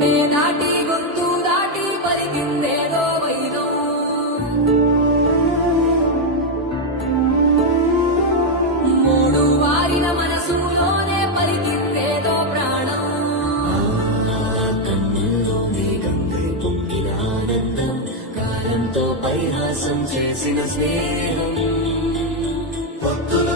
గుండె దాటి గొంతు దాటి పలికిందేదో వైనం. మూడు వారిన మనసులోనే పలికిందేదో ప్రాణం. కన్నుల్లో మేఘంపై పొంగిన ఆనందం, కాలంతో పరిహాసం చేసిన స్నేహం. భక్తుల